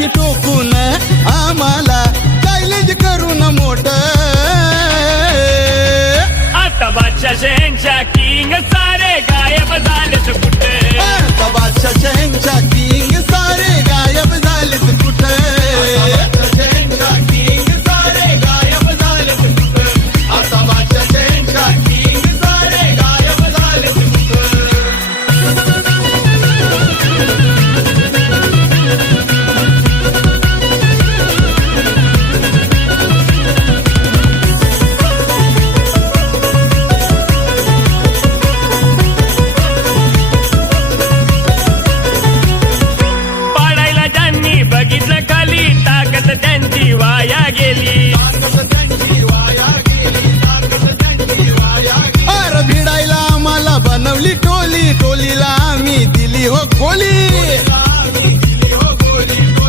की टोकून आम्हाला चॅलेंज करून मोठ आता बादशाह शहेंशा किंग सारे गायब झाले कुठे बादशाह शहेंशा किंग सारे गायब झाले